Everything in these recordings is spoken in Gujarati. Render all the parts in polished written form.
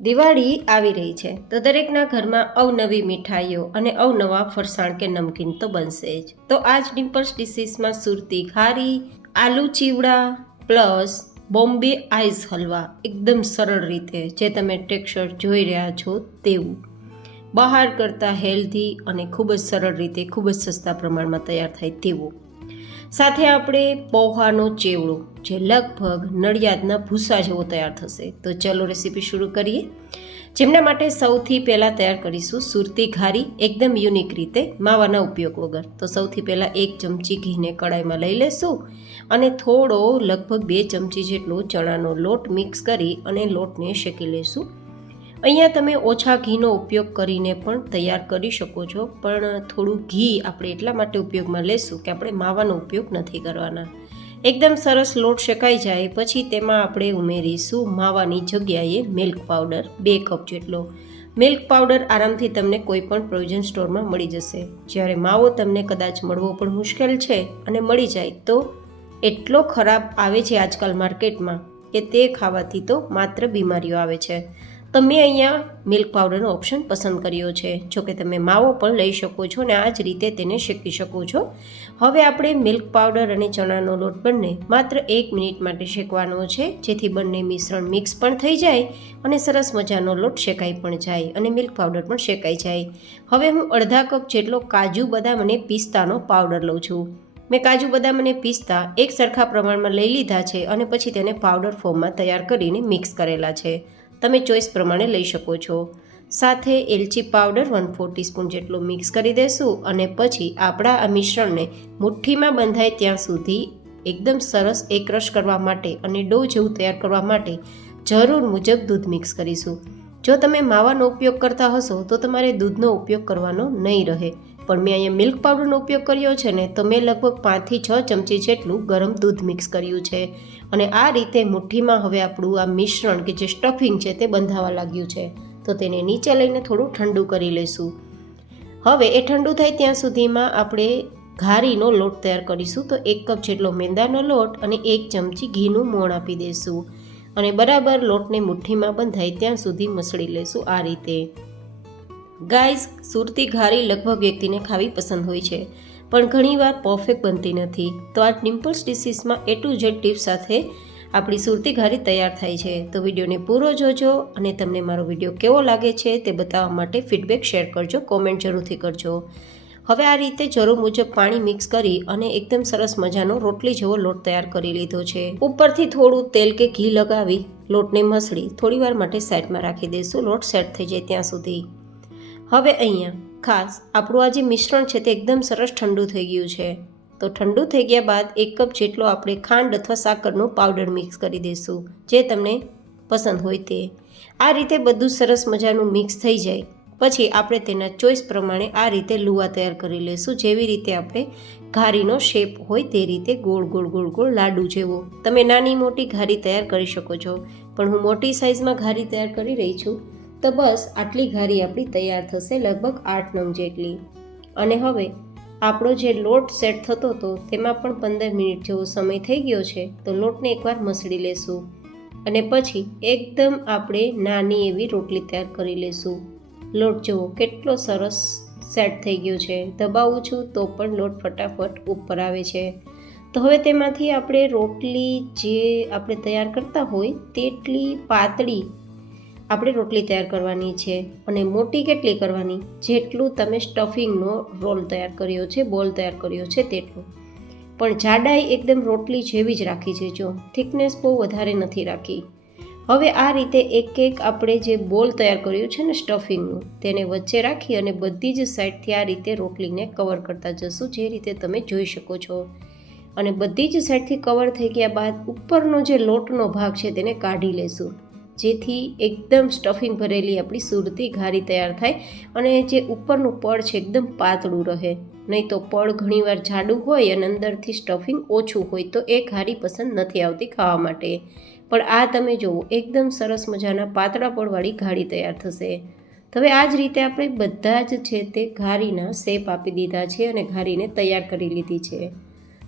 દિવાળી આવી રહી છે તો દરેકના ઘરમાં અવનવી મીઠાઈઓ અને અવનવા ફરસાણ કે નમકીન તો બનશે જ. તો આજ ડિમ્પલ્સ ડિશીસમાં સુરતી ખારી, આલુ ચીવડા પ્લસ બોમ્બે આઈસ હલવા એકદમ સરળ રીતે જે તમે ટેક્સચર જોઈ રહ્યા છો તેવું બહાર કરતાં હેલ્ધી અને ખૂબ જ સરળ રીતે ખૂબ જ સસ્તા પ્રમાણમાં તૈયાર થાય તેવું. સાથે આપણે પૌહાનો ચેવડો જે લગભગ નડિયાદના ભૂસા જેવો તૈયાર થશે. તો ચલો રેસીપી શરૂ કરીએ. જેમના માટે સૌથી પહેલાં તૈયાર કરીશું સુરતી ઘારી એકદમ યુનિક રીતે માવાના ઉપયોગ વગર. તો સૌથી પહેલાં 1 ચમચી ઘીને કડાઈમાં લઈ લેશું અને થોડો લગભગ 2 ચમચી જેટલો ચણાનો લોટ મિક્સ કરી અને લોટને શેકી લેશું. અહીંયા તમે ઓછા ઘીનો ઉપયોગ કરીને પણ તૈયાર કરી શકો છો, પણ થોડું ઘી આપણે એટલા માટે ઉપયોગમાં લેશું કે આપણે માવાનો ઉપયોગ નથી કરવાના. એકદમ સરસ લોટ શેકાઈ જાય પછી તેમાં આપણે ઉમેરીશું માવાની જગ્યાએ મિલ્ક પાવડર 2 કપ જેટલો. મિલ્ક પાવડર આરામથી તમને કોઈ પણ પ્રોવિઝન સ્ટોરમાં મળી જશે. જ્યારે માવો તમને કદાચ મળવો પણ મુશ્કેલ છે અને મળી જાય તો એટલો ખરાબ આવે છે આજકાલ માર્કેટમાં કે તે ખાવાથી તો માત્ર બીમારીઓ આવે છે. તો મેં અહીંયા મિલ્ક પાવડરનો ઓપ્શન પસંદ કર્યો છે. જો કે તમે માવો પણ લઈ શકો છો અને આ જ રીતે તેને શેકી શકો છો. હવે આપણે મિલ્ક પાવડર અને ચણાનો લોટ બંને માત્ર 1 મિનિટ માટે શેકવાનો છે, જેથી બંને મિશ્રણ મિક્સ પણ થઈ જાય અને સરસ મજાનો લોટ શેકાઈ પણ જાય અને મિલ્ક પાવડર પણ શેકાઈ જાય. હવે હું અડધા કપ જેટલો કાજુ બદામ અને પિસ્તાનો પાવડર લઉં છું. મેં કાજુ બદામ અને પિસ્તા એક સરખા પ્રમાણમાં લઈ લીધા છે અને પછી તેને પાવડર ફોર્મમાં તૈયાર કરીને મિક્સ કરેલા છે. તમે ચોઈસ પ્રમાણે લઈ શકો છો. સાથે એલચી પાવડર 1/4 ટીસ્પૂન જેટલો મિક્સ કરી દેશું અને પછી આપણા આ મિશ્રણને મુઠ્ઠીમાં બંધાય ત્યાં સુધી એકદમ સરસ એકરસ કરવા માટે અને ડો જેવું તૈયાર કરવા માટે જરૂર મુજબ દૂધ મિક્સ કરીશું. જો તમે માવાનો ઉપયોગ કરતા હશો તો તમારે દૂધનો ઉપયોગ કરવાનો નહીં રહે, પણ મેં અહીંયા મિલ્ક પાવડરનો ઉપયોગ કર્યો છે ને, તો મેં લગભગ 5 થી 6 ચમચી જેટલું ગરમ દૂધ મિક્સ કર્યું છે અને આ રીતે મુઠ્ઠીમાં હવે આપણું આ મિશ્રણ કે જે સ્ટફિંગ છે તે બંધાવા લાગ્યું છે. તો તેને નીચે લઈને થોડું ઠંડુ કરી લઈશું. હવે એ ઠંડુ થાય ત્યાં સુધીમાં આપણે ઘારીનો લોટ તૈયાર કરીશું. તો 1 કપ જેટલો મેંદાનો લોટ અને 1 ચમચી ઘીનું મોણ આપી દઈશું અને બરાબર લોટને મુઠ્ઠીમાં બંધાય ત્યાં સુધી મસળી લેશું આ રીતે. ગાઈઝ, સુરતી ઘારી લગભગ વ્યક્તિને ખાવી પસંદ હોય છે, પણ ઘણીવાર પરફેક્ટ બનતી નથી. તો આ ડિમ્પલ્સ ડિશીસમાં A to Z ટિપ્સ સાથે આપણી સુરતી ઘારી તૈયાર થાય છે. તો વિડીયોને પૂરો જોજો અને તમને મારો વિડીયો કેવો લાગે છે તે બતાવવા માટે ફીડબેક શેર કરજો, કોમેન્ટ જરૂરથી કરજો. હવે આ રીતે જરૂર મુજબ પાણી મિક્સ કરી અને એકદમ સરસ મજાનો રોટલી જેવો લોટ તૈયાર કરી લીધો છે. ઉપરથી થોડું તેલ કે ઘી લગાવી લોટને મસળી થોડીવાર માટે સાઈડમાં રાખી દઈશું, લોટ સેટ થઈ જાય ત્યાં સુધી. હવે અહીંયા ખાસ આપણું આ જે મિશ્રણ છે તે એકદમ સરસ ઠંડુ થઈ ગયું છે. તો ઠંડુ થઈ ગયા બાદ 1 કપ જેટલો આપણે ખાંડ અથવા સાકરનો પાવડર મિક્સ કરી દઈશું, જે તમને પસંદ હોય તે. આ રીતે બધું સરસ મજાનું મિક્સ થઈ જાય પછી આપણે તેના ચોઈસ પ્રમાણે આ રીતે લુવા તૈયાર કરી લઈશું. જેવી રીતે આપણે ઘારીનો શેપ હોય તે રીતે ગોળ ગોળ ગોળ ગોળ લાડુ જેવો. તમે નાની મોટી ઘારી તૈયાર કરી શકો છો, પણ હું મોટી સાઇઝમાં ઘારી તૈયાર કરી રહી છું. તો બસ આટલી ઘારી આપણી તૈયાર થશે, લગભગ 8 નંગ જેટલી. અને હવે આપણો જે લોટ સેટ થતો હતો તેમાં પણ 15 મિનિટ જેવો સમય થઈ ગયો છે. તો લોટને એકવાર મસળી લેશું અને પછી એકદમ આપણે નાની એવી રોટલી તૈયાર કરી લેશું. લોટ જુઓ કેટલો સરસ સેટ થઈ ગયો છે. દબાવું છું તો પણ લોટ ફટાફટ ઉપર આવે છે. તો હવે તેમાંથી આપણે રોટલી જે આપણે તૈયાર કરતા હોય તેટલી પાતળી આપણે રોટલી તૈયાર કરવાની છે અને મોટી કેટલી કરવાની, જેટલું તમે સ્ટફિંગનો રોલ તૈયાર કર્યો છે, બોલ તૈયાર કર્યો છે તેટલું. પણ જાડાઈ એકદમ રોટલી જેવી જ રાખી છે, જો થિકનેસ બહુ વધારે નથી રાખી. હવે આ રીતે એક એક આપણે જે બોલ તૈયાર કર્યું છે ને સ્ટફિંગનું, તેને વચ્ચે રાખી અને બધી જ સાઈડથી આ રીતે રોટલીને કવર કરતા જશું, જે રીતે તમે જોઈ શકો છો. અને બધી જ સાઈડથી કવર થઈ ગયા બાદ ઉપરનો જે લોટનો ભાગ છે તેને કાઢી લેશું, જેથી એકદમ સ્ટફિંગ ભરેલી આપણી સુરતી ઘારી તૈયાર થાય અને જે ઉપરનું પડ છે એકદમ પાતળું રહે. નહીં તો પડ ઘણીવાર જાડું હોય અને અંદરથી સ્ટફિંગ ઓછું હોય તો એ ઘારી પસંદ નથી આવતી ખાવા માટે. પણ આ તમે જુઓ એકદમ સરસ મજાના પાતળા પડવાળી ઘારી તૈયાર થશે. તો હવે આ જ રીતે આપણે બધા જ છે તે ઘારીના શેપ આપી દીધા છે અને ઘારીને તૈયાર કરી લીધી છે.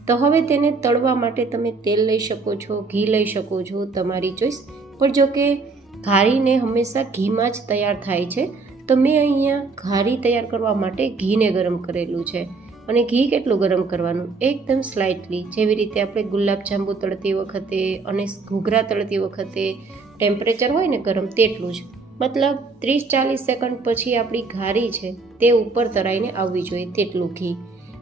તો હવે તેને તળવા માટે તમે તેલ લઈ શકો છો, ઘી લઈ શકો છો, તમારી ચોઈસ. પણ જો કે ઘારીને હંમેશા ઘીમાં જ તૈયાર થાય છે. તો મેં અહીંયા ઘારી તૈયાર કરવા માટે ઘીને ગરમ કરેલું છે. અને ઘી કેટલું ગરમ કરવાનું? એકદમ સ્લાઇટલી, જેવી રીતે આપણે ગુલાબજાંબુ તળતી વખતે અને ઘૂઘરા તળતી વખતે ટેમ્પરેચર હોય ને ગરમ, તેટલું જ. મતલબ 30-40 સેકન્ડ પછી આપણી ઘારી છે તે ઉપર તરાઈને આવવી જોઈએ તેટલું ઘી.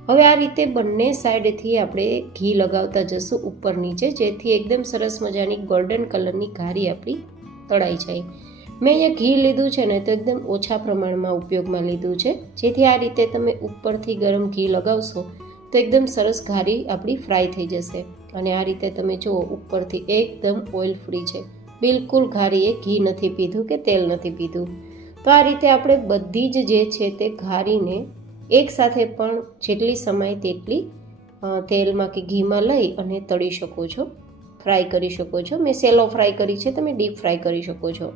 હવે આ રીતે બંને સાઈડથી આપણે ઘી લગાવતા જશું ઉપર નીચે, જેથી એકદમ સરસ મજાની ગોલ્ડન કલરની ઘારી આપણી તળાઈ જાય. મેં અહીંયા ઘી લીધું છે ને તો એકદમ ઓછા પ્રમાણમાં ઉપયોગમાં લીધું છે, જેથી આ રીતે તમે ઉપરથી ગરમ ઘી લગાવશો તો એકદમ સરસ ઘારી આપણી ફ્રાય થઈ જશે. અને આ રીતે તમે જુઓ ઉપરથી એકદમ ઓઇલ ફ્રી છે, બિલકુલ ઘારીએ ઘી નથી પીધું કે તેલ નથી પીધું. તો આ રીતે આપણે બધી જ જે છે તે ઘારીને એકસાથે પણ જેટલી સમય તેટલી તેલમાં કે ઘીમાં લઈ અને તળી શકો છો, ફ્રાય કરી શકો છો. મેં સેલો ફ્રાય કરી છે, તમે ડીપ ફ્રાય કરી શકો છો.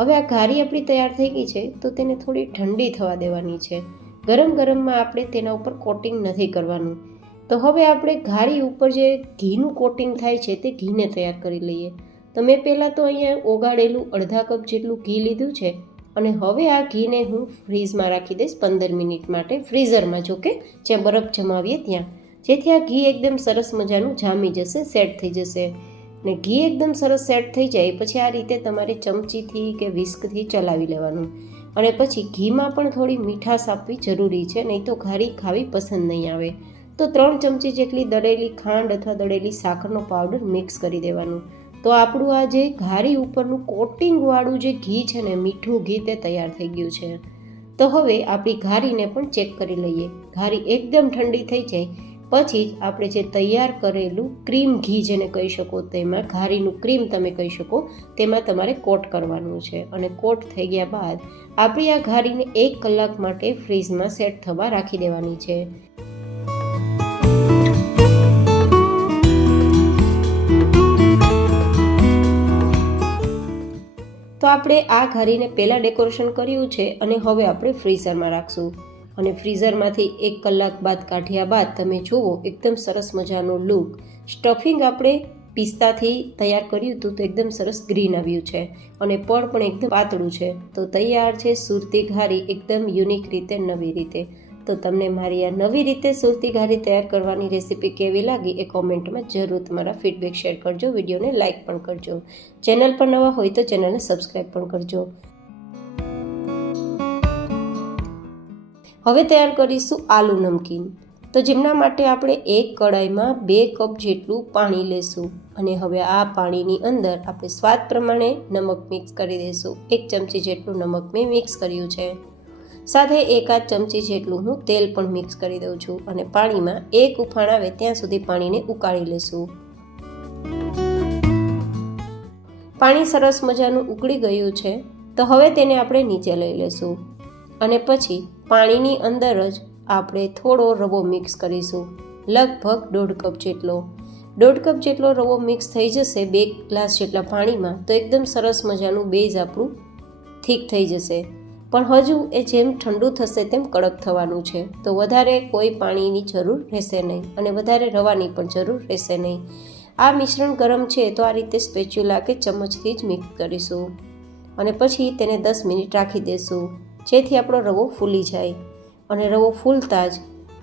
હવે આ ઘારી આપણી તૈયાર થઈ ગઈ છે તો તેને થોડી ઠંડી થવા દેવાની છે. ગરમ ગરમમાં આપણે તેના ઉપર કોટિંગ નથી કરવાનું. તો હવે આપણે ઘારી ઉપર જે ઘીનું કોટિંગ થાય છે તે ઘીને તૈયાર કરી લઈએ. તો મેં પહેલાં તો અહીંયા ઓગાળેલું અડધા કપ જેટલું ઘી લીધું છે અને હવે આ ઘીને હું ફ્રીઝમાં રાખી દઈશ 15 મિનિટ માટે, ફ્રીઝરમાં, જો કે જ્યાં બરફ જમાવીએ ત્યાં, જેથી આ ઘી એકદમ સરસ મજાનું જામી જશે, સેટ થઈ જશે. ને ઘી એકદમ સરસ સેટ થઈ જાય પછી આ રીતે તમારે ચમચીથી કે વિસ્કથી ચલાવી લેવાનું. અને પછી ઘીમાં પણ થોડી મીઠાશ આપવી જરૂરી છે, નહીં તો ઘારી ખાવી પસંદ નહીં આવે. તો 3 ચમચી જેટલી દળેલી ખાંડ અથવા દળેલી સાકરનો પાવડર મિક્સ કરી દેવાનું. તો આપણું આ જે ઘારી ઉપરનું કોટિંગવાળું જે ઘી છે ને, મીઠું ઘી, તે તૈયાર થઈ ગયું છે. તો હવે આપણી ઘારીને પણ ચેક કરી લઈએ. ઘારી એકદમ ઠંડી થઈ જાય પછી જ આપણે જે તૈયાર કરેલું ક્રીમ ઘી જેને કહી શકો, તેમાં ઘારીનું ક્રીમ તમે કહી શકો, તેમાં તમારે કોટ કરવાનું છે. અને કોટ થઈ ગયા બાદ આપણી આ ઘારીને 1 કલાક માટે ફ્રીઝમાં સેટ થવા રાખી દેવાની છે. તો આપણે આ ઘારીને પહેલાં ડેકોરેશન કર્યું છે અને હવે આપણે ફ્રીઝરમાં રાખશું. અને ફ્રીઝરમાંથી 1 કલાક બાદ કાઢ્યા બાદ તમે જુઓ એકદમ સરસ મજાનો લુક. સ્ટફિંગ આપણે પિસ્તાથી તૈયાર કર્યું હતું તો એકદમ સરસ ગ્રીન આવ્યું છે અને પડ પણ એકદમ પાતળું છે. તો તૈયાર છે સુરતી ઘારી એકદમ યુનિક રીતે, નવી રીતે. તો તમને મારી આ નવી રીતે સુરતી ઘારી તૈયાર કરવાની રેસીપી કેવી લાગી એ કોમેન્ટમાં જરૂર તમારા ફીડબેક શેર કરજો. વિડીયોને લાઇક પણ કરજો. ચેનલ પર નવા હોય તો ચેનલને સબસ્ક્રાઈબ પણ કરજો. હવે તૈયાર કરીશું આલુ નમકીન. તો જેમના માટે આપણે એક કડાઈમાં 2 કપ જેટલું પાણી લેશું અને હવે આ પાણીની અંદર આપણે સ્વાદ પ્રમાણે નમક મિક્સ કરી દઈશું. 1 ચમચી જેટલું નમક મેં મિક્સ કર્યું છે. સાથે 1/2 ચમચી જેટલું હું તેલ પણ મિક્સ કરી દઉં છું અને પાણીમાં 1 ઉફાણ આવે ત્યાં સુધી પાણીને ઉકાળી લેશું. પાણી સરસ મજાનું ઉકળી ગયું છે તો હવે તેને આપણે નીચે લઈ લેશું અને પછી પાણીની અંદર જ આપણે થોડો રવો મિક્સ કરીશું, લગભગ 1.5 કપ જેટલો. 1.5 કપ જેટલો રવો મિક્સ થઈ જશે 2 ગ્લાસ જેટલા પાણીમાં તો એકદમ સરસ મજાનું બેઝ આપણું થીક થઈ જશે. પણ હજુ એ જેમ ઠંડુ થશે તેમ કડક થવાનું છે. તો વધારે કોઈ પાણીની જરૂર રહેશે નહીં અને વધારે રવાની પણ જરૂર રહેશે નહીં. આ મિશ્રણ ગરમ છે તો આ રીતે સ્પેચ્યુલા કે ચમચથી જ મિક્સ કરીશું અને પછી તેને 10 મિનિટ રાખી દઈશું, જેથી આપણો રવો ફૂલી જાય. અને રવો ફૂલતા જ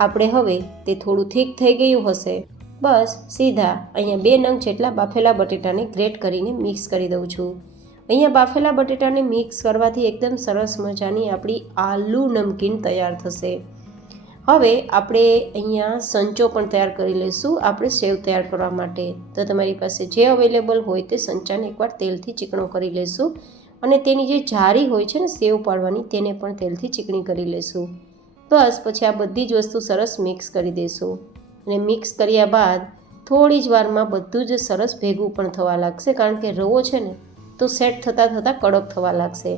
આપણે હવે તે થોડું થીક થઈ ગયું હશે, બસ સીધા અહીંયા 2 નંગ જેટલા બાફેલા બટેટાને ગ્રેટ કરીને મિક્સ કરી દઉં છું. અહીંયા બાફેલા બટેટાને મિક્સ કરવાથી એકદમ સરસ મજાની આપણી આલુ નમકીન તૈયાર થશે. હવે આપણે અહીંયા સંચો પણ તૈયાર કરી લઈશું આપણે સેવ તૈયાર કરવા માટે. તો તમારી પાસે જે અવેલેબલ હોય તે સંચાને એકવાર તેલથી ચીકણો કરી લઈશું અને તેની જે જારી હોય છે ને સેવ પાડવાની, તેને પણ તેલથી ચીકણી કરી લઈશું. બસ પછી આ બધી જ વસ્તુ સરસ મિક્સ કરી દઈશું અને મિક્સ કર્યા બાદ થોડી જ વારમાં બધું જ સરસ ભેગું પણ થવા લાગશે, કારણ કે રવો છે ને તો સેટ થતાં કડક થવા લાગશે.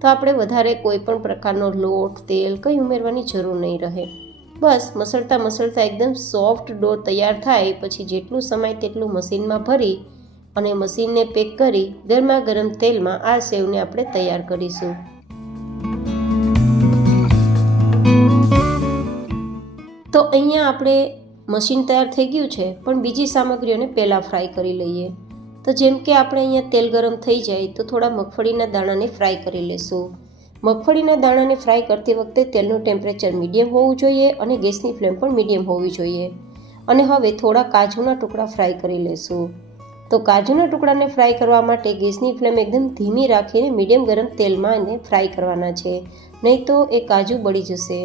તો આપણે વધારે કોઈ પણ પ્રકારનો લોટ, તેલ કંઈ ઉમેરવાની જરૂર નહીં રહે. બસ મસળતા એકદમ સોફ્ટ ડો તૈયાર થાય પછી જેટલું સમય તેટલું મશીનમાં ભરી અને મશીનને પેક કરી ગરમા ગરમ તેલમાં આ સેવને આપણે તૈયાર કરીશું. તો અહીંયા આપણે મશીન તૈયાર થઈ ગયું છે, પણ બીજી સામગ્રીઓને પહેલાં ફ્રાય કરી લઈએ. તો જેમ કે આપણે અહીંયા તેલ ગરમ થઈ જાય તો થોડા મગફળીના દાણાને ફ્રાય કરી લેશું. મગફળીના દાણાને ફ્રાય કરતી વખતે તેલનું ટેમ્પરેચર મીડિયમ હોવું જોઈએ અને ગેસની ફ્લેમ પણ મીડિયમ હોવી જોઈએ. અને હવે થોડા કાજુના ટુકડા ફ્રાય કરી લેશું. તો કાજુના ટુકડાને ફ્રાય કરવા માટે ગેસની ફ્લેમ એકદમ ધીમી રાખીને મીડિયમ ગરમ તેલમાં એને ફ્રાય કરવાના છે, નહીં તો એ કાજુ બળી જશે.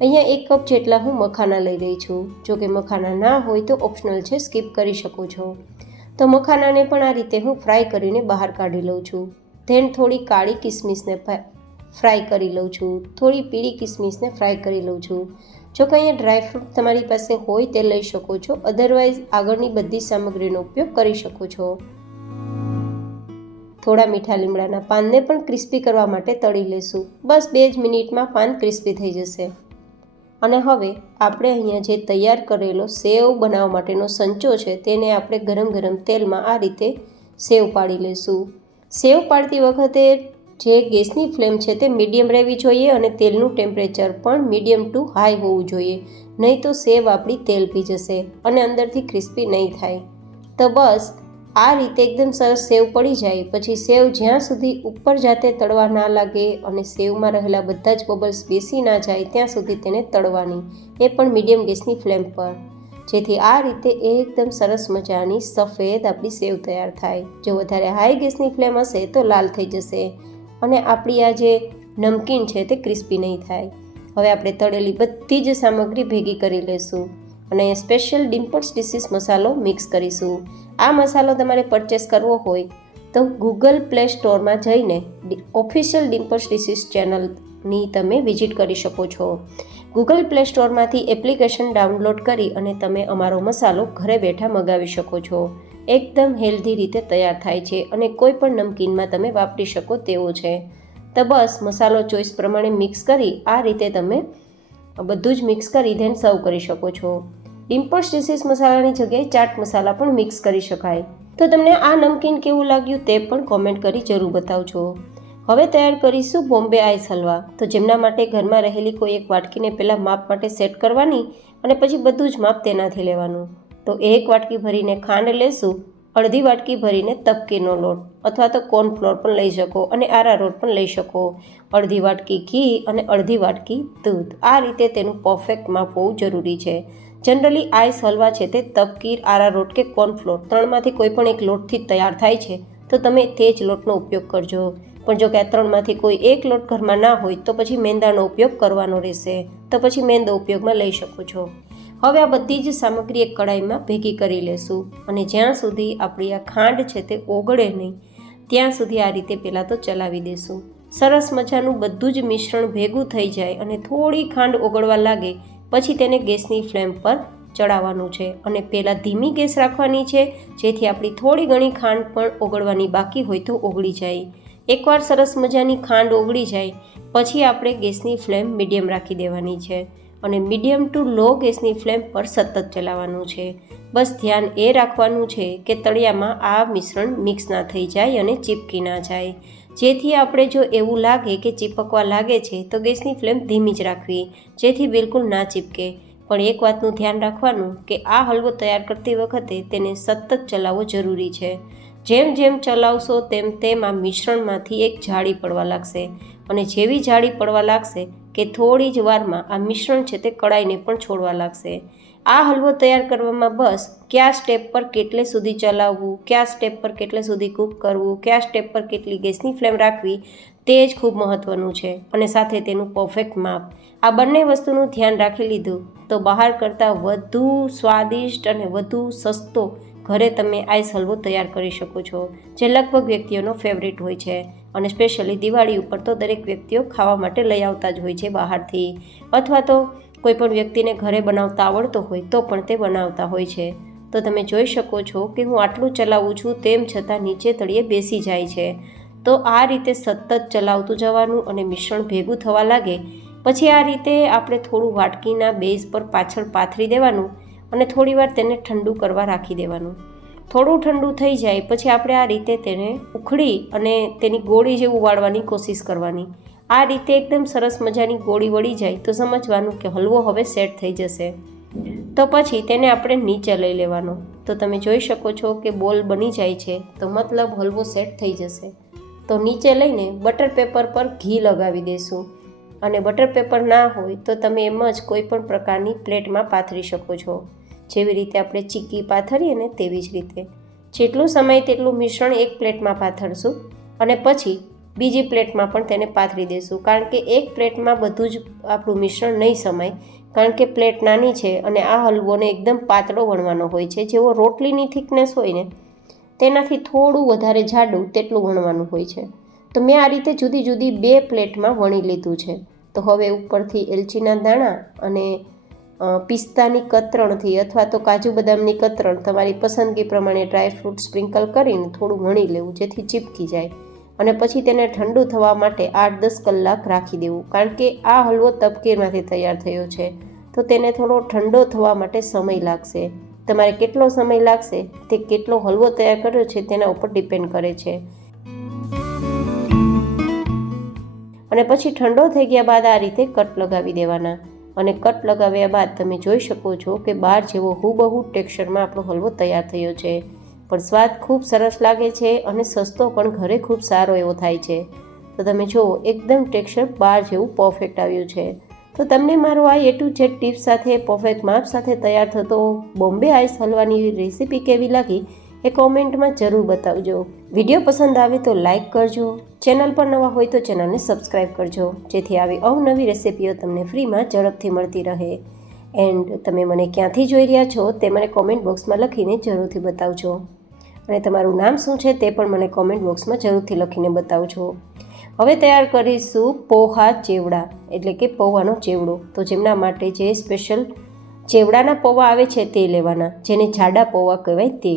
અહીંયા 1 કપ જેટલા હું મખાના લઈ રહી છું. જો કે મખાના ના હોય તો ઓપ્શનલ છે, સ્કીપ કરી શકો છો. તો મખાનાને પણ આ રીતે હું ફ્રાય કરીને બહાર કાઢી લઉં છું. ધેન થોડી કાળી કિસમિસને ફ્રાય કરી લઉં છું. થોડી પીળી કિસમિસને ફ્રાય કરી લઉં છું. જો કે અહીંયા ડ્રાયફ્રૂટ તમારી પાસે હોય તે લઈ શકો છો, અધરવાઇઝ આગળની બધી સામગ્રીનો ઉપયોગ કરી શકો છો. થોડા મીઠા લીમડાના પાનને પણ ક્રિસ્પી કરવા માટે તળી લેશું. બસ 2 જ મિનિટમાં પાન ક્રિસ્પી થઈ જશે. અને હવે આપણે અહીંયા જે તૈયાર કરેલો સેવ બનાવવા માટેનો સંચો છે તેને આપણે ગરમ ગરમ તેલમાં આ રીતે સેવ પાડી લઈશું. સેવ પાડતી વખતે જે ગેસની ફ્લેમ છે તે મીડિયમ રહેવી જોઈએ અને તેલનું ટેમ્પરેચર પણ મીડિયમ ટુ હાઈ હોવું જોઈએ, નહીં તો સેવ આપણી તેલ પી જશે અને અંદરથી ક્રિસ્પી નહીં થાય. તો બસ આ રીતે એકદમ સરસ સેવ પડી જાય પછી સેવ જ્યાં સુધી ઉપર જાતે તળવા ના લાગે અને સેવમાં રહેલા બધા જ બબલ્સ બેસી ના જાય ત્યાં સુધી તેને તળવાની, એ પણ મીડિયમ ગેસની ફ્લેમ પર, જેથી આ રીતે એકદમ સરસ મજાની સફેદ આપણી સેવ તૈયાર થાય. જો વધારે હાઈ ગેસની ફ્લેમ હશે તો લાલ થઈ જશે અને આપણી આ જે નમકીન છે તે ક્રિસ્પી નહીં થાય. હવે આપણે તળેલી બધી જ સામગ્રી ભેગી કરી લઈશું અને અહીંયા સ્પેશિયલ ડિમ્પલ્સ ડિશિસ મસાલો મિક્સ કરીશું. આ મસાલો તમારે પરચેસ કરવો હોય તો ગૂગલ પ્લે સ્ટોરમાં જઈને ઓફિશિયલ ડિમ્પલ્સ ડિશિસ ચેનલની તમે વિઝિટ કરી શકો છો. ગૂગલ પ્લે સ્ટોરમાંથી એપ્લિકેશન ડાઉનલોડ કરી અને તમે અમારો મસાલો ઘરે બેઠા મંગાવી શકો છો. એકદમ હેલ્ધી રીતે તૈયાર થાય છે અને કોઈ પણ નમકીનમાં તમે વાપરી શકો તેવો છે. તો બસ મસાલો ચોઈસ પ્રમાણે મિક્સ કરી આ રીતે તમે બધું જ મિક્સ કરી ધેન સર્વ કરી શકો છો. ડિમ્પલ્સ ડિશિસ મસાલાની જગ્યાએ ચાટ મસાલા પણ મિક્સ કરી શકાય. તો તમને આ નમકીન કેવું લાગ્યું તે પણ કોમેન્ટ કરી જરૂર બતાવજો. હવે તૈયાર કરીશું બોમ્બે આઈસ હલવા. તો જેમના માટે ઘરમાં રહેલી કોઈ એક વાટકીને પહેલાં માપ માટે સેટ કરવાની અને પછી બધું જ માપ તેનાથી લેવાનું. તો 1 વાટકી ભરીને ખાંડ લેશું, અડધી વાટકી ભરીને તપકીનો લોટ અથવા તો કોર્નફ્લોર પણ લઈ શકો અને આરારોટ પણ લઈ શકો, અડધી વાટકી ઘી અને અડધી વાટકી દૂધ. આ રીતે તેનું પરફેક્ટ માપ હોવું જરૂરી છે. જનરલી આઈસ હલવા છે તે તપકીર, આરારોટ કે કોર્નફ્લોર 3માંથી કોઈ પણ એક લોટથી તૈયાર થાય છે, તો તમે તે જ લોટનો ઉપયોગ કરજો. પણ જો કે આ 3માંથી કોઈ એક લોટ ઘરમાં ના હોય તો પછી મેંદાનો ઉપયોગ કરવાનો રહેશે, તો પછી મેંદો ઉપયોગમાં લઈ શકો છો. હવે આ બધી જ સામગ્રી એક કડાઈમાં ભેગી કરી લેશું અને જ્યાં સુધી આપણી આ ખાંડ છે તે ઓગળે નહીં ત્યાં સુધી આ રીતે પહેલાં તો ચલાવી દેશું. સરસ મજાનું બધું જ મિશ્રણ ભેગું થઈ જાય અને થોડી ખાંડ ઓગળવા લાગે પછી તેને ગેસની ફ્લેમ પર ચડાવવાનું છે અને પહેલાં ધીમી ગેસ રાખવાની છે, જેથી આપણી થોડી ઘણી ખાંડ પણ ઓગળવાની બાકી હોય તો ઓગળી જાય. એકવાર સરસ મજાની ખાંડ ઓગળી જાય પછી આપણે ગેસની ફ્લેમ મીડિયમ રાખી દેવાની છે અને મીડિયમ ટુ લો ગેસની ફ્લેમ પર સતત ચલાવવાનું છે. બસ ધ્યાન એ રાખવાનું છે કે તળિયામાં આ મિશ્રણ મિક્સ ના થઈ જાય અને ચીપકી ના જાય, જેથી આપણે જો એવું લાગે કે ચીપકવા લાગે છે તો ગેસની ફ્લેમ ધીમી જ રાખવી, જેથી બિલકુલ ના ચીપકે. પણ એક વાતનું ધ્યાન રાખવાનું કે આ હલવો તૈયાર કરતી વખતે તેને સતત ચલાવવો જરૂરી છે. જેમ જેમ ચલાવશો તેમ તેમ આ મિશ્રણમાંથી એક જાળી પડવા લાગશે અને જેવી જાળી પડવા લાગશે કે થોડી જ વારમાં આ મિશ્રણ છે તે કડાઈને પણ છોડવા લાગશે. આ હલવો તૈયાર કરવામાં બસ કયા સ્ટેપ પર કેટલે સુધી ચલાવવું, કયા સ્ટેપ પર કેટલે સુધી કૂક કરવું, કયા સ્ટેપ પર કેટલી ગેસની ફ્લેમ રાખવી તે જ ખૂબ મહત્ત્વનું છે અને સાથે તેનું પરફેક્ટ માપ. આ બંને વસ્તુનું ધ્યાન રાખી લીધું તો બહાર કરતાં વધુ સ્વાદિષ્ટ અને વધુ સસ્તો ઘરે તમે આઈસ હલવો તૈયાર કરી શકો છો, જે લગભગ વ્યક્તિઓનો ફેવરિટ હોય છે અને સ્પેશિયલી દિવાળી ઉપર તો દરેક વ્યક્તિઓ ખાવા માટે લઈ આવતા જ હોય છે બહારથી, અથવા તો કોઈ પણ વ્યક્તિને ઘરે બનાવતા આવડતો હોય તો પણ તે બનાવતા હોય છે. તો તમે જોઈ શકો છો કે હું આટલું ચલાવું છું તેમ છતાં નીચે તળિયે બેસી જાય છે. તો આ રીતે સતત ચલાવતું જવાનું અને મિશ્રણ ભેગું થવા લાગે પછી આ રીતે આપણે થોડું વાટકીના બેઝ પર પાછળ પાથરી દેવાનું અને થોડીવાર તેને ઠંડુ કરવા રાખી દેવાનું. થોડું ઠંડુ થઈ જાય પછી આપણે આ રીતે તેને ઉખડી અને તેની ગોળી જેવું વાળવાની કોશિશ કરવાની. આ રીતે એકદમ સરસ મજાની ગોળી વળી જાય તો સમજવાનું કે હલવો હવે સેટ થઈ જશે. તો પછી તેને આપણે નીચે લઈ લેવાનો તો તમે જોઈ શકો છો કે બોલ બની જાય છે, તો મતલબ હલવો સેટ થઈ જશે. તો નીચે લઈને બટર પેપર પર ઘી લગાવી દેશું, અને બટર પેપર ના હોય તો તમે એમ જ કોઈ પણ પ્રકારની પ્લેટમાં પાથરી શકો છો. જેવી રીતે આપણે ચીક્કી પાથરીએ ને તેવી જ રીતે જેટલું સમય તેટલું મિશ્રણ એક પ્લેટમાં પાથરશું, અને પછી બીજી પ્લેટમાં પણ તેને પાથરી દઈશું, કારણ કે એક પ્લેટમાં બધું જ આપણું મિશ્રણ નહીં સમાય, કારણ કે પ્લેટ નાની છે અને આ હલવોને એકદમ પાતળો વણવાનો હોય છે. જેવો રોટલીની થિકનેસ હોય ને તેનાથી થોડું વધારે જાડું તેટલું વણવાનું હોય છે. તો મેં આ રીતે જુદી જુદી 2 પ્લેટમાં વણી લીધું છે. તો હવે ઉપરથી એલચીના દાણા અને પિસ્તાની કતરણથી અથવા તો કાજુ બદામની કતરણ તમારી પસંદગી પ્રમાણે ડ્રાયફ્રૂટ સ્પ્રિંકલ કરીને થોડું વણી લેવું, જેથી ચીપકી જાય. અને પછી તેને ઠંડુ થવા માટે 8-10 કલાક રાખી દેવું, કારણ કે આ હલવો તપકીરમાંથી તૈયાર થયો છે, તો તેને થોડો ઠંડો થવા માટે સમય લાગશે. તમારે કેટલો સમય લાગશે તે કેટલો હલવો તૈયાર કર્યો છે તેના ઉપર ડિપેન્ડ કરે છે. અને પછી ઠંડો થઈ ગયા બાદ આ રીતે કટ લગાવી દેવાના, અને કટ લગાવ્યા બાદ તમે જોઈ શકો છો કે બહાર જેવો હુબહુ ટેક્સચરમાં આપણો હલવો તૈયાર થયો છે. પણ સ્વાદ ખૂબ સરસ લાગે છે અને સસ્તો પણ ઘરે ખૂબ સારો એવો થાય છે. તો તમે જુઓ એકદમ ટેક્સચર બહાર જેવું પરફેક્ટ આવ્યું છે. તો તમને મારો આ A to Z ટિપ્સ સાથે પરફેક્ટ માપ સાથે તૈયાર થતો બોમ્બે આઈસ હલવાની રેસીપી કેવી લાગી એ કોમેન્ટમાં જરૂર બતાવજો. વિડીયો પસંદ આવે તો લાઇક કરજો, ચેનલ પર નવા હોય તો ચેનલને સબસ્ક્રાઈબ કરજો, જેથી આવી અવનવી રેસીપીઓ તમને ફ્રીમાં ઝડપથી મળતી રહે. એન્ડ તમે મને ક્યાંથી જોઈ રહ્યા છો તે મને કોમેન્ટ બોક્સમાં લખીને જરૂરથી બતાવજો, અને તમારું નામ શું છે તે પણ મને કોમેન્ટ બોક્સમાં જરૂરથી લખીને બતાવજો. હવે તૈયાર કરીશું પોહા ચેવડા, એટલે કે પૌવાનો ચેવડો. તો જેમના માટે જે સ્પેશિયલ ચેવડાના પૌવા આવે છે તે લેવાના, જેને જાડા પૌવા કહેવાય તે.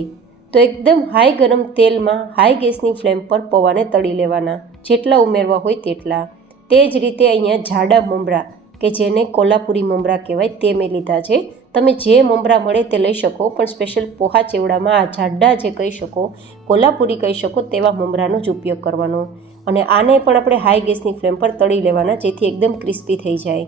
તો એકદમ હાઈ ગરમ તેલમાં હાઈ ગેસની ફ્લેમ પર પૌવાને તળી લેવાના, જેટલા ઉમેરવા હોય તેટલા. તે જ રીતે અહીંયા જાડા મમરા, કે જેને કોલ્હાપુરી મમરા કહેવાય, તે મેં લીધા છે. તમે જે મમરા મળે તે લઈ શકો, પણ સ્પેશિયલ પોહા ચેવડામાં આ જાડા જે કહી શકો, કોલ્હાપુરી કહી શકો, તેવા મમરાનો જ ઉપયોગ કરવાનો. અને આને પણ આપણે હાઈ ગેસની ફ્લેમ પર તળી લેવાના, જેથી એકદમ ક્રિસ્પી થઈ જાય.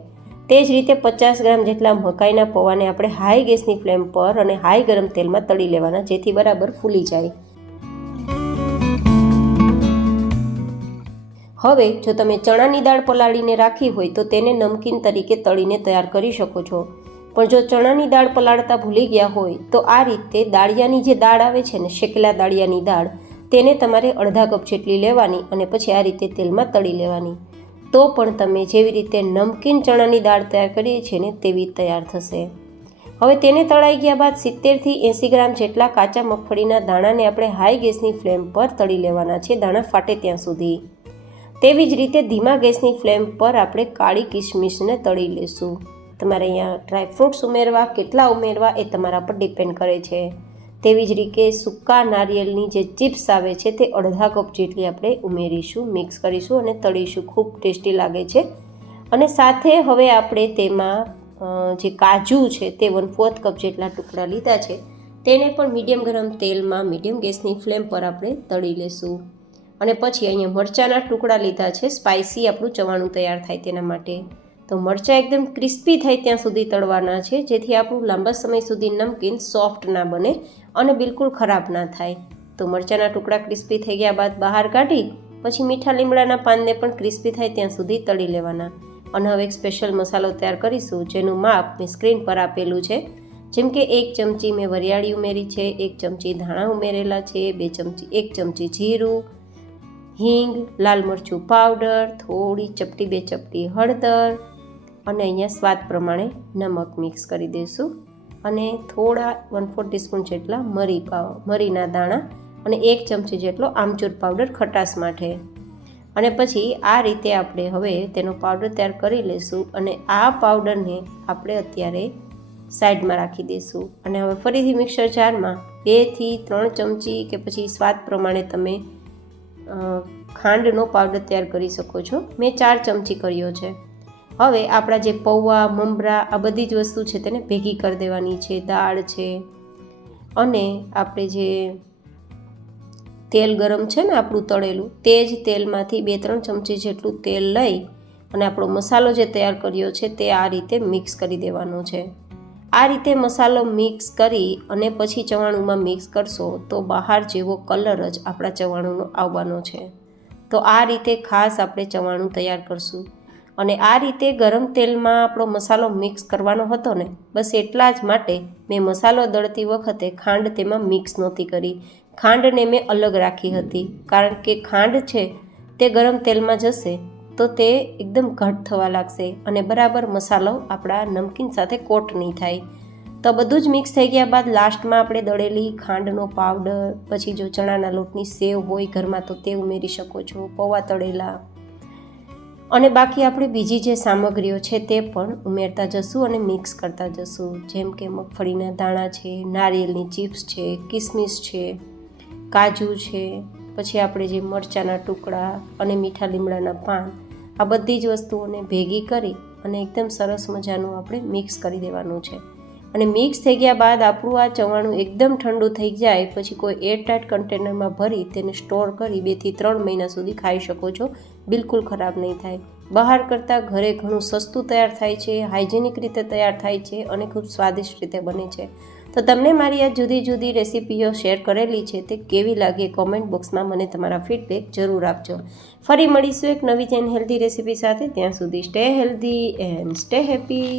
તે જ રીતે 50 ગ્રામ જેટલા મકાઈના પૌવાને આપણે હાઈ ગેસની ફ્લેમ પર અને હાઈ ગરમ તેલમાં તળી લેવાના, જેથી બરાબર ફૂલી જાય. હવે જો તમે ચણાની દાળ પલાળીને રાખી હોય તો તેને નમકીન તરીકે તળીને તૈયાર કરી શકો છો. પણ જો ચણાની દાળ પલાળતા ભૂલી ગયા હોય તો આ રીતે દાળિયાની જે દાળ આવે છે ને, શેકેલા દાળિયાની દાળ, તેને તમારે અડધા કપ જેટલી લેવાની અને પછી આ રીતે તેલમાં તળી લેવાની. તો પણ તમે જેવી રીતે નમકીન ચણાની દાળ તૈયાર કરીએ છીએ ને તેવી તૈયાર થશે. હવે તેને તળાઈ ગયા બાદ 70થી 80 ગ્રામ જેટલા કાચા મગફળીના દાણાને આપણે હાઈ ગેસની ફ્લેમ પર તળી લેવાના છે, દાણા ફાટે ત્યાં સુધી. તેવી જ રીતે ધીમા ગેસની ફ્લેમ પર આપણે કાળી કિશમિશને તળી લેશું. તમારે અહીંયા ડ્રાયફ્રૂટ્સ ઉમેરવા કેટલા ઉમેરવા એ તમારા પર ડિપેન્ડ કરે છે. તેવી જ રીતે સૂકા નારિયેળની જે ચિપ્સ આવે છે તે અડધા કપ જેટલી આપણે ઉમેરીશું, મિક્સ કરીશું અને તળીશું. ખૂબ ટેસ્ટી લાગે છે. અને સાથે હવે આપણે તેમાં જે કાજુ છે તે 1/4 કપ જેટલા ટુકડા લીધા છે, તેને પણ મીડિયમ ગરમ તેલમાં મીડિયમ ગેસની ફ્લેમ પર આપણે તળી લેશું. અને પછી અહીંયા મરચાંના ટુકડા લીધા છે, સ્પાઇસી આપણું ચવાણું તૈયાર થાય તેના માટે. તો મરચાં એકદમ ક્રિસ્પી થાય ત્યાં સુધી તળવાના છે, જેથી આપણું લાંબા સમય સુધી નમકીન સોફ્ટ ના બને અને બિલકુલ ખરાબ ના થાય. તો મરચાંના ટુકડા ક્રિસ્પી થઈ ગયા બાદ બહાર કાઢી પછી મીઠા લીમડાના પાનને પણ ક્રિસ્પી થાય ત્યાં સુધી તળી લેવાના. અને હવે એક સ્પેશિયલ મસાલો તૈયાર કરીશું, જેનું માપ મેં સ્ક્રીન પર આપેલું છે. જેમ કે 1 ચમચી મેં વરિયાળી ઉમેરી છે, 1 ચમચી ધાણા ઉમેરેલા છે, 1 ચમચી જીરું, હિંગ, લાલ મરચું પાવડર, થોડી ચપટી 2 ચપટી હળદર, અને અહીંયા સ્વાદ પ્રમાણે નમક મિક્સ કરી દઈશું. અને થોડા 1/4 ટીસ્પૂન જેટલા મરીના દાણા અને 1 ચમચી જેટલો આમચૂર પાવડર ખટાશ માટે. અને પછી આ રીતે આપણે હવે તેનો પાવડર તૈયાર કરી લઈશું. અને આ પાવડરને આપણે અત્યારે સાઈડમાં રાખી દઈશું. અને હવે ફરીથી મિક્સર જારમાં 2 થી 3 ચમચી કે પછી સ્વાદ પ્રમાણે તમે ખાંડનો પાવડર તૈયાર કરી શકો છો. મેં 4 ચમચી કર્યો છે. હવે આપણા જે પૌવા, મમરા, આ બધી જ વસ્તુ છે તેને ભેગી કરી દેવાની છે. દાળ છે અને આપણે જે તેલ ગરમ છે ને આપણું તળેલું, તે જ તેલમાંથી 2-3 ચમચી જેટલું તેલ લઈ અને આપણો મસાલો જે તૈયાર કર્યો છે તે આ રીતે મિક્સ કરી દેવાનો છે. આ રીતે મસાલો મિક્સ કરી અને પછી ચવાણુંમાં મિક્સ કરશો તો બહાર જેવો કલર જ આપણા ચવાણુંનો આવવાનો છે. તો આ રીતે ખાસ આપણે ચવાણું તૈયાર કરશું. અને આ રીતે ગરમ તેલમાં આપણો મસાલો મિક્સ કરવાનો હતો ને, બસ એટલા જ માટે મેં મસાલો દળતી વખતે ખાંડ તેમાં મિક્સ નહોતી કરી. ખાંડને મેં અલગ રાખી હતી, કારણ કે ખાંડ છે તે ગરમ તેલમાં જશે તો તે એકદમ ઘટ થવા લાગશે અને બરાબર મસાલો આપણા નમકીન સાથે કોટ નહીં થાય. તો બધું જ મિક્સ થઈ ગયા બાદ લાસ્ટમાં આપણે દળેલી ખાંડનો પાવડર, પછી જો ચણાના લોટની સેવ હોય ઘરમાં તો તે ઉમેરી શકો છો, પૌવા તળેલા, અને બાકી આપણે બીજી જે સામગ્રીઓ છે તે પણ ઉમેરતા જશું અને મિક્સ કરતા જશું. જેમ કે મગફળીના દાણા છે, નારિયેળની ચિપ્સ છે, કિસમિસ છે, કાજુ છે, પછી આપણે જે મરચાંના ટુકડા અને મીઠા લીમડાના પાન, આ બધી જ વસ્તુઓને ભેગી કરી અને એકદમ સરસ મજાનું આપણે મિક્સ કરી દેવાનું છે. અને મિક્સ થઈ ગયા બાદ આપણું આ ચવાણું એકદમ ઠંડુ થઈ જાય પછી કોઈ એરટાઇટ કન્ટેનરમાં ભરી તેને સ્ટોર કરી 2 થી 3 મહિના સુધી ખાઈ શકો છો. બિલકુલ ખરાબ નહીં થાય. બહાર કરતાં ઘરે ઘણું સસ્તું તૈયાર થાય છે, હાઇજેનિક રીતે તૈયાર થાય છે અને ખૂબ સ્વાદિષ્ટ રીતે બને છે. તો તમને મારી આ જુદી જુદી રેસીપીઓ શેર કરેલી છે તે કેવી લાગે કોમેન્ટ બોક્સમાં મને તમારા ફીડબેક જરૂર આપજો. ફરી મળીશું એક નવી એન્ડ હેલ્ધી રેસીપી સાથે. ત્યાં સુધી stay healthy and stay happy.